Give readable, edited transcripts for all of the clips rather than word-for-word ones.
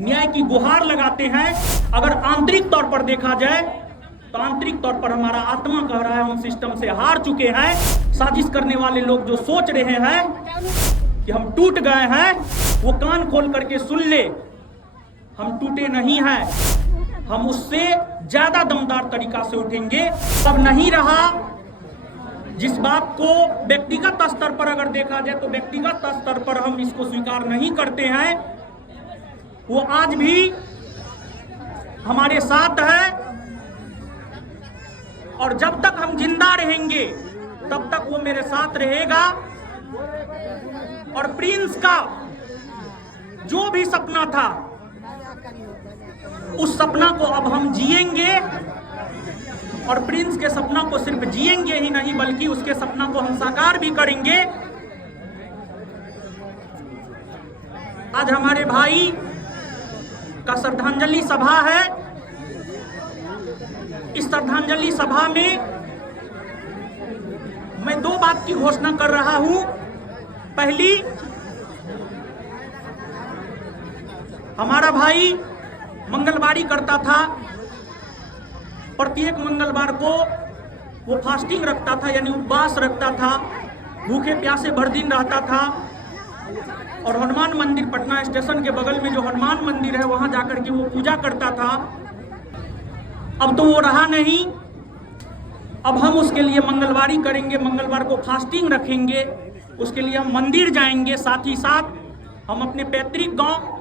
न्याय की गुहार लगाते हैं। अगर आंतरिक तौर पर देखा जाए तो आंतरिक तौर पर हमारा आत्मा कह रहा है हम सिस्टम से हार चुके हैं। साजिश करने वाले लोग जो सोच रहे हैं कि हम टूट गए हैं, वो कान खोल करके सुन ले, हम टूटे नहीं हैं। हम उससे ज्यादा दमदार तरीका से उठेंगे। अब नहीं रहा। जिस बात को व्यक्तिगत स्तर पर अगर देखा जाए तो व्यक्तिगत स्तर पर हम इसको स्वीकार नहीं करते हैं, वो आज भी हमारे साथ है। और जब तक हम जिंदा रहेंगे तब तक वो मेरे साथ रहेगा। और प्रिंस का जो भी सपना था, उस सपना को अब हम जिएंगे। और प्रिंस के सपना को सिर्फ जिएंगे ही नहीं बल्कि उसके सपना को हम साकार भी करेंगे। आज हमारे भाई का श्रद्धांजलि सभा है। इस श्रद्धांजलि सभा में मैं दो बात की घोषणा कर रहा हूं। पहली, हमारा भाई मंगलवारी करता था। प्रत्येक मंगलवार को वो फास्टिंग रखता था, यानी उपवास रखता था, भूखे प्यासे भर दिन रहता था। और हनुमान मंदिर, पटना स्टेशन के बगल में जो हनुमान मंदिर है, वहां जाकर के वो पूजा करता था। अब तो वो रहा नहीं। अब हम उसके लिए मंगलवारी करेंगे, मंगलवार को फास्टिंग रखेंगे, उसके लिए हम मंदिर जाएंगे। साथ ही साथ हम अपने पैतृक गांव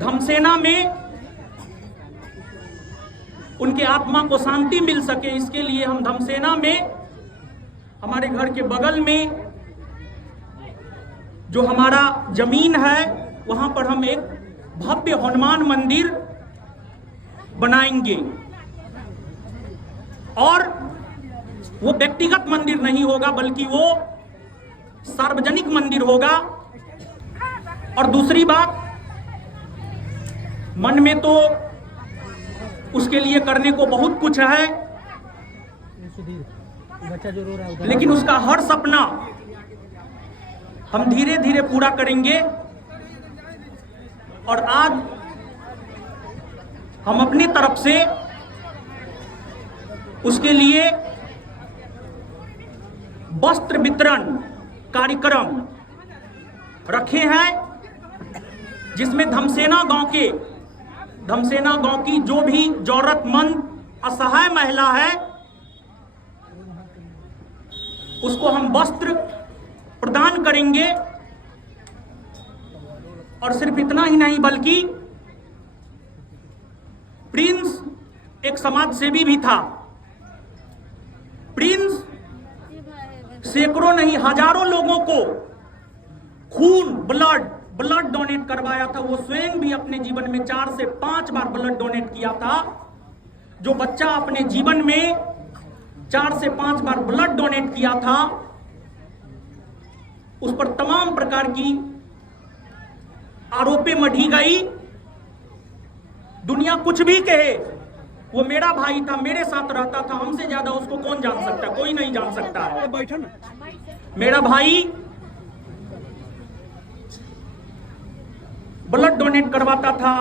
धमसेना में उनके आत्मा को शांति मिल सके, इसके लिए हम धमसेना में, हमारे घर के बगल में जो हमारा जमीन है, वहां पर हम एक भव्य हनुमान मंदिर बनाएंगे। और वो व्यक्तिगत मंदिर नहीं होगा बल्कि वो सार्वजनिक मंदिर होगा। और दूसरी बात, मन में तो उसके लिए करने को बहुत कुछ है, लेकिन उसका हर सपना हम धीरे धीरे पूरा करेंगे। और आज हम अपनी तरफ से उसके लिए वस्त्र वितरण कार्यक्रम रखे हैं, जिसमें धमसेना गांव की जो भी जरूरतमंद असहाय महिला है, उसको हम वस्त्र प्रदान करेंगे। और सिर्फ इतना ही नहीं बल्कि प्रिंस एक समाज सेवी भी था। प्रिंस सैकड़ों नहीं हजारों लोगों को खून, ब्लड डोनेट करवाया था। वो स्वयं भी अपने जीवन में 4 से 5 बार ब्लड डोनेट किया था। जो बच्चा अपने जीवन में 4 से 5 बार ब्लड डोनेट किया था, उस पर तमाम प्रकार की आरोपें मढ़ी गई। दुनिया कुछ भी कहे, वो मेरा भाई था, मेरे साथ रहता था, हमसे ज्यादा उसको कौन जान सकता, कोई नहीं जान सकता है। मेरा भाई ब्लड डोनेट करवाता था,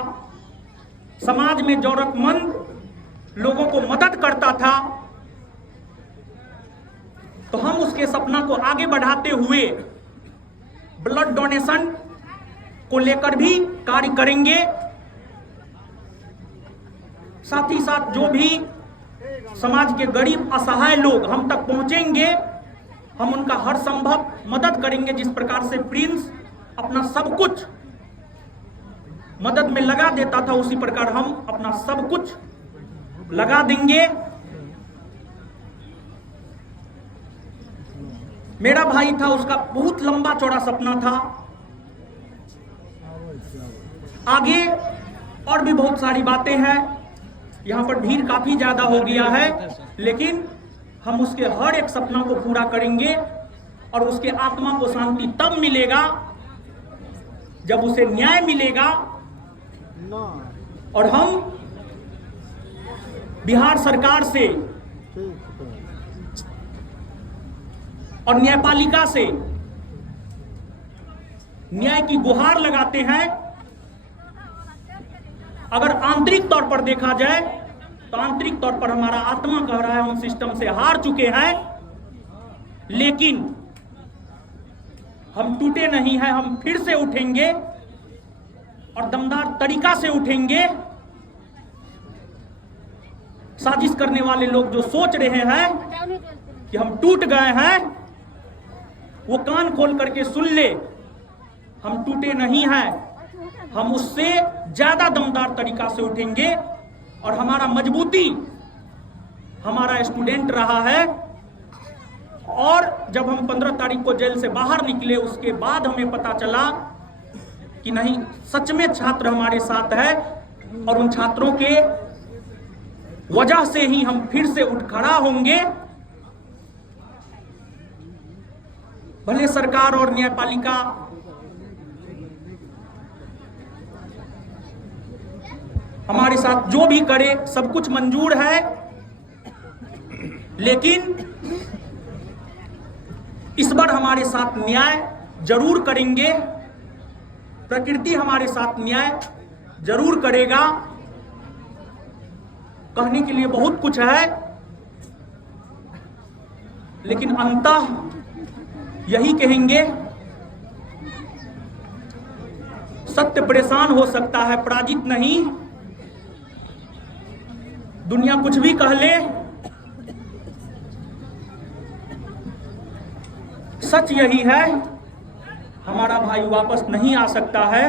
समाज में जरूरतमंद लोगों को मदद करता था। तो हम उसके सपना को आगे बढ़ाते हुए ब्लड डोनेशन को लेकर भी कार्य करेंगे। साथ ही साथ जो भी समाज के गरीब असहाय लोग हम तक पहुंचेंगे, हम उनका हर संभव मदद करेंगे। जिस प्रकार से प्रिंस अपना सब कुछ मदद में लगा देता था, उसी प्रकार हम अपना सब कुछ लगा देंगे। मेरा भाई था, उसका बहुत लंबा चौड़ा सपना था। आगे और भी बहुत सारी बातें हैं। यहां पर भीड़ काफी ज्यादा हो गया है, लेकिन हम उसके हर एक सपना को पूरा करेंगे। और उसके आत्मा को शांति तब मिलेगा जब उसे न्याय मिलेगा। और हम बिहार सरकार से और न्यायपालिका से न्याय की गुहार लगाते हैं अगर आंतरिक तौर पर देखा जाए तो आंतरिक तौर पर हमारा आत्मा कह रहा है हम सिस्टम से हार चुके हैं, लेकिन हम टूटे नहीं हैं, हम फिर से उठेंगे और दमदार तरीका से उठेंगे। साजिश करने वाले लोग जो सोच रहे हैं कि हम टूट गए हैं, वो कान खोल करके सुन ले, हम टूटे नहीं हैं, हम उससे ज्यादा दमदार तरीका से उठेंगे। और हमारा मजबूती हमारा स्टूडेंट रहा है। और जब हम 15 तारीख को जेल से बाहर निकले, उसके बाद हमें पता चला कि नहीं, सच में छात्र हमारे साथ है और उन छात्रों के वजह से ही हम फिर से उठ खड़ा होंगे। भले सरकार और न्यायपालिका हमारे साथ जो भी करे सब कुछ मंजूर है, लेकिन इस बार हमारे साथ न्याय जरूर करेंगे। प्रकृति हमारे साथ न्याय जरूर करेगा। कहने के लिए बहुत कुछ है, लेकिन अंततः यही कहेंगे, सत्य परेशान हो सकता है, पराजित नहीं। दुनिया कुछ भी कह ले, सच यही है, हमारा भाई वापस नहीं आ सकता है।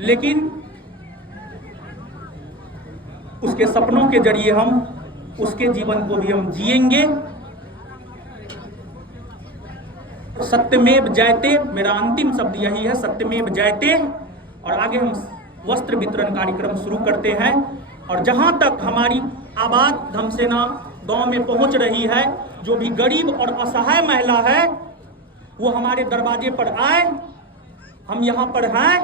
लेकिन उसके सपनों के जरिए हम उसके जीवन को भी हम जिएंगे। सत्यमेव जयते, मेरा अंतिम शब्द यही है, सत्यमेव जयते। और आगे हम वस्त्र वितरण कार्यक्रम शुरू करते हैं। और जहां तक हमारी आवाज धमसेना गांव में पहुंच रही है, जो भी गरीब और असहाय महिला है वो हमारे दरवाजे पर आए, हम यहां पर हैं।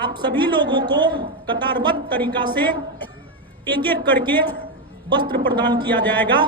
आप सभी लोगों को कतारबद्ध तरीका से एक एक करके वस्त्र प्रदान किया जाएगा।